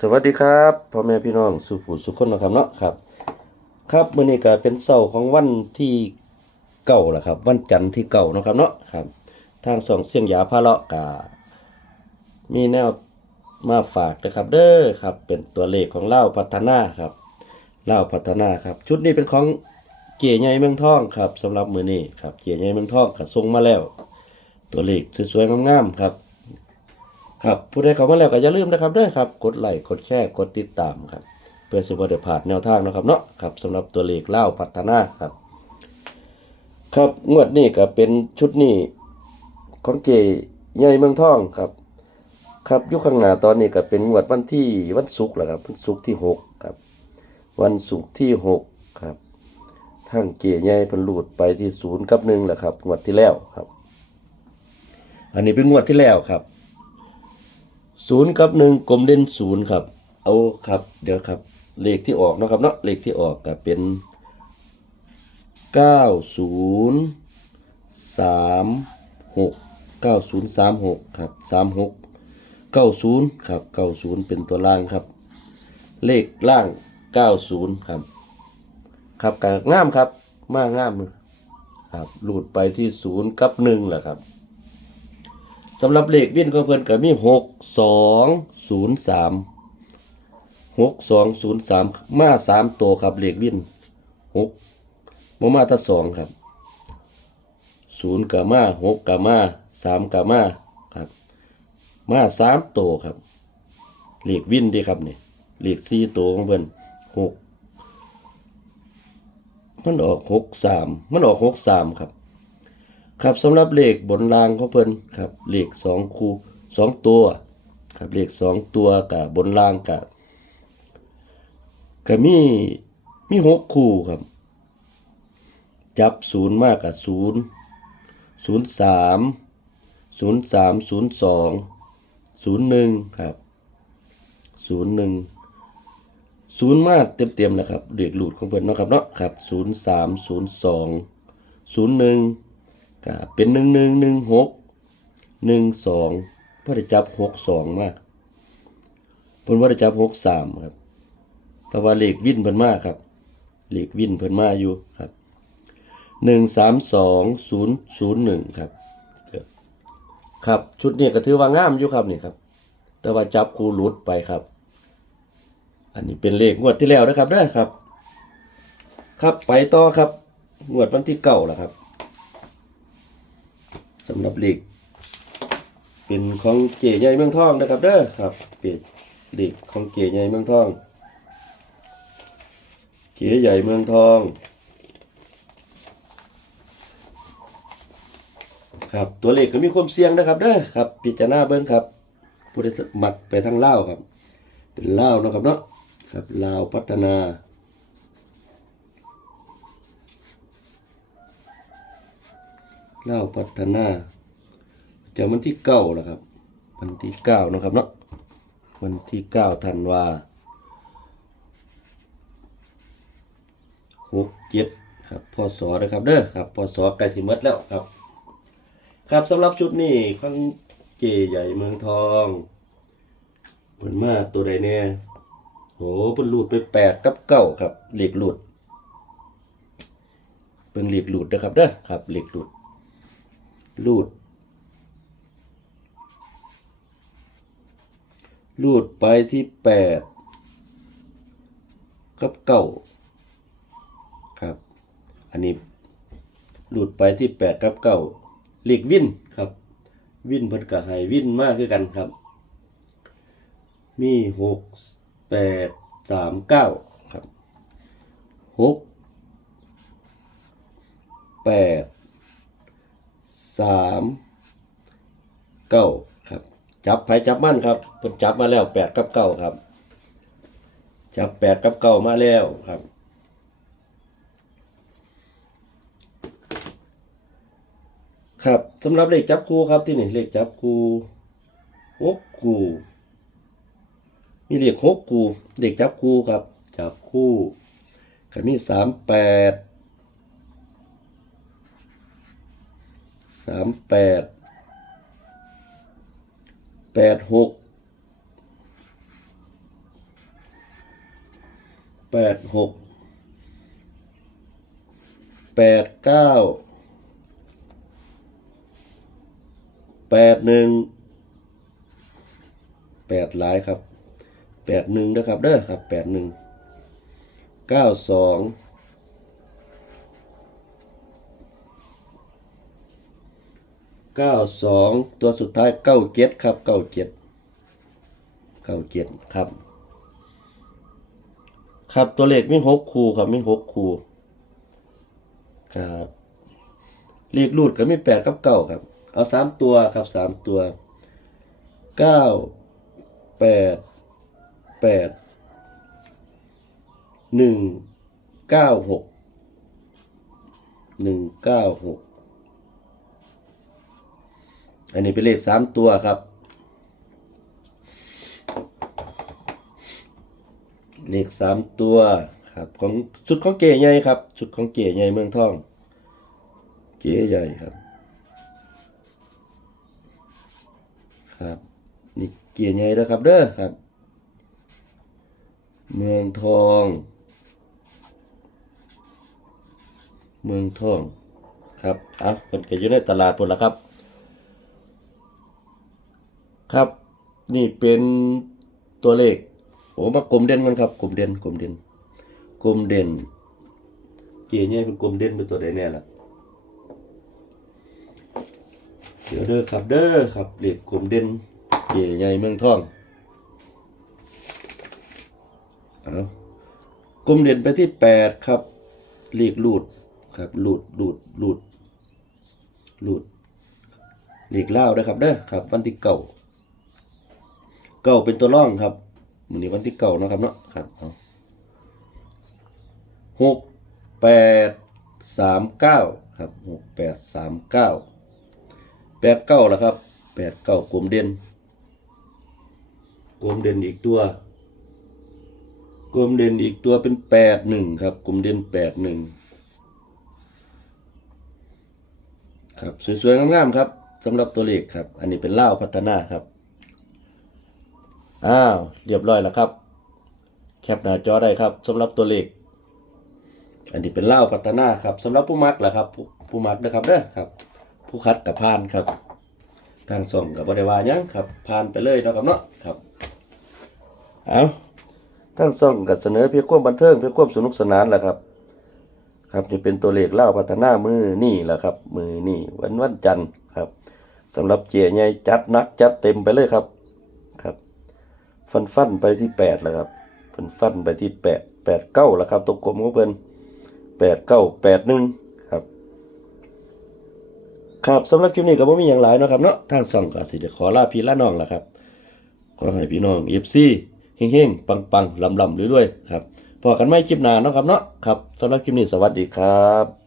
สวัสดีครับพ่อแม่พี่น้องสุผู้สุขคนนะครับเนาะครับ ครับมื้อนี้ก็เป็นเสาร์ของวันที่เก่าแหละครับ วันจันทร์ที่เก่านะครับเนาะครับ ทางสองเสียงยาพาเลาะกามีแนวมาฝากนะครับ เด้อครับ เป็นตัวเลขของเล่าพัฒนาครับเล่าพัฒนาครับ ชุดนี้เป็นของเกียร์ใหญ่เมืองทองครับสำหรับมื้อนี้ครับ เกียร์ใหญ่เมืองทองก็ส่งมาแล้ว ตัวเลขสวยๆงามๆครับ ครับผู้ใดเข้ามาแล้วก็อย่าลืมนะครับด้อครับ กดไลค์กดแชร์กดติดตามครับ เพื่อสิบ่ได้พลาดแนวทางนะครับเนาะครับสำหรับตัวเลขเล่าพัฒนาครับ ครับงวดนี้ก็เป็นชุดนี้ของเจใหญ่เมืองทองครับ ครับยุคข้างหน้าตอนนี้ก็เป็นงวดวันที่วันศุกร์แหละครับวันศุกร์ที่หกครับ วันศุกร์ที่หกครับทางเจใหญ่พันลูดไปที่ศูนย์กับหนึ่งแหละครับงวดที่แล้วครับ อันนี้เป็นงวดที่แล้วครับ ศูนย์กับหนึ่งกลมเด่นศูนย์ครับ เอาครับ เดี๋ยวครับ เลขที่ออกนะครับเนาะเลขที่ออกก็เป็นเก้าศูนย์สามหกเก้าศูนย์สามหกครับสามหกเก้าศูนย์ครับเก้าศูนย์เป็นตัวล่างครับ เลขล่างเก้าศูนย์ครับ ครับกง่ามครับ มากงามครับหลุดไปที่ศูนย์กับหนึ่งแหละครับำหรับเลขวิ่นก็เพิ่นก็มีหกสองศูนย์สามหกสองศูนย์สามมาสามตัวครับเลขวิ่นหกมามาถ้าสองครับศูนย์กับมาหกกับมาสามกับมาครับ มาสามตัวครับเลขวิ่นดีครับนี่เลขสี่ตัวของเพิ่นหกมันออกหกสามมันออกหกสามครับ ครับสำหรับเลขบนรางของเพิ่นครับเลขสองคูสองตัวครับเลขสองตัวกับบนรางกับก็มีมีหกคู่ครับ จับศูนย์มากกับศูนย์ศูนย์สามศูนย์สามศูนย์สองศูนย์หนึ่งครับศูนย์หนึ่งศูนย์มากเต็มๆนะครับเลขหลุดของเพิ่นเนาะครับเนาะครับศูนย์สามศูนย์สองศูนย์หนึ่ง ก็เป็นหนึ่งหนึ่งหนึ่งหกหนึ่งสองพระได้จับหกสองมากเพิ่นว่าได้จับหกสามครับ แต่ว่าเลขวิ่นเพิ่นมากครับ เลขวิ่นเพิ่นมาอยู่ครับหนึ่งสามสองศูนย์ศูนย์หนึ่งครับ ครับชุดนี้ก็ถือว่างามอยู่ครับนี่ครับ แต่ว่าจับคูหลุดไปครับ อันนี้เป็นเลขงวดที่แล้วนะครับเด้ครับ ครับไปต่อครับ งวดวันที่เก้าแล้วครับ สำหรับเหล็ก เป็นของเก๋ใหญ่เมืองทองนะครับเด้อครับเป็นเหล็กของเก๋ใหญ่เมืองทอง เก๋ใหญ่เมืองทอง ครับตัวเลขก็มีความเสี่ยงนะครับเด้อครับพิจารณาเบิ้งครับผู้ใดสมัครไปทางเลาครับ เป็นเลานะครับเนาะครับลาวพัฒนา เล่าพัฒนาจะวันที่เก้าแล้วครับ วันที่เก้านะครับเนาะวันที่เก้าธันวาหกเจ็ดครับพศนะครับเด้อครับพศใกล้สิมดแล้วครับ ครับสำหรับชุดนี้ข้างเจใหญ่เมืองทองเพิ่นมาตัวใดแน่โหเพิ่นหลุดไปแปดกับเก้าครับเหล็กหลุดเป็นเหล็กหลุดนะครับเด้อครับเหล็กหลุด ลูดลูดไปที่แปดกับเก้าครับ อันนี้ลูดไปที่แปดกับเก้าเลขวินครับ วินเพิ่นก็ให้วินมากคือกันครับ มีหกแปดสามเก้าครับหกแปด สามเก้าครับ จับไผจับมั่นครับเพิ่นจับมาแล้วแปดกับเก้าครับ จับแปดกับเก้ามาแล้วครับครับสำหรับเลขจับคู่ครับที่นี่เลขจับคู่หกคู่มีเลขหกคู่เลขจับคู่ครับ จับคู่ก็มีสามแปด สามแปดแปดหกแปดหกแปดเก้าแปดหนึ่งแปดหลายครับแปดหนึ่งนะครับเด้อครับแปดหนึ่งเก้าสอง เก้าสองตัวสุดท้ายเก้าเจ็ดครับเก้าเจ็ดเก้าเจ็ดครับ ครับตัวเลขมีหกคูครับมีหกคูครับเลขรูดก็มีแปดกับเก้าครับ เอาสามตัวครับสามตัวเก้าแปดแปดหนึ่งเก้าหกหนึ่งเก้าหก อันนี้เป็นเลขสามตัวครับ เลขสามตัวครับของชุดของเก๋ใหญ่ครับชุดของเก๋ใหญ่เมืองทอง เก๋ใหญ่ครับ ครับนี่เก๋ใหญ่แล้วครับเด้อครับ เมืองทอง เมืองทองครับอะมันก็อยู่ในตลาดพุ่นละครับ ครับ นี่เป็นตัวเลขโอ้มากลมเด่นกันครับกลมเด่นกลมเด่นกลมเด่น เกียร์เนี่ยเป็นกลมเด่นเป็นตัวใดแน่ล่ะเดี๋ยวเด้อครับเด้อครับเลขกลมเด่นเกียร์ใหญ่เมืองทองเอากลมเด่นไปที่แปดครับเลขลูดครับลูดลูดลูดลูดเลขเล่าวนะครับเด้อครับ วันที่เก่า เก่าเป็นตัวร่องครับมือนี้วันที่เก่านะครับเนาะครับเอาหกแปดสามเก้าครับหกแปดสามเก้าแปดเก้าแล้วครับแปดเก้ากลมเด่นกลมเด่นอีกตัวกลมเด่นอีกตัวเป็นแปดหนึ่งครับกลมเด่นแปดหนึ่งครับสวยๆงามๆครับสำหรับตัวเลขครับ อันนี้เป็นเล่าพัฒนาครับ อ้าวเรียบร้อยแล้วครับ แคปหน้าจอได้ครับสำหรับตัวเลข อันนี้เป็นเล่าพัฒนาครับสำหรับผู้มักแหละครับ ผู้ผู้มักนะครับเด้อครับ ผู้คัดกับพานครับ ทางส่งกับบริวารยังครับพานไปเลยเนาะครับเนาะครับเอาทางส่งกับเสนอเพียงความบันเทิงเพียงความสนุกสนานแหละครับ ครับนี่เป็นตัวเลขเล่าพัฒนามือนี่แหละครับ มือนี่วันวันจันทร์ครับสำหรับเจียใหญ่จัดนักจัดเต็มไปเลยครับ ฟันฟันไปที่แปดแล้วครับฟันฟันไปที่แปดแปดเก้าแล้วครับตัวกลมของเพิ่นแปดเก้าแปดหนึ่งครับ ครับสำหรับคลิปนี้ก็บ่มีอย่างหลายนะครับเนาะทางส่องก็สิได้ขอลาพี่ละน้องละครับ ขอให้พี่น้อง FC เฮงๆ ปังๆลำๆรวยๆครับพอกันใหม่คลิปหน้าเนาะครับเนาะครับสำหรับคลิปนี้สวัสดีครับ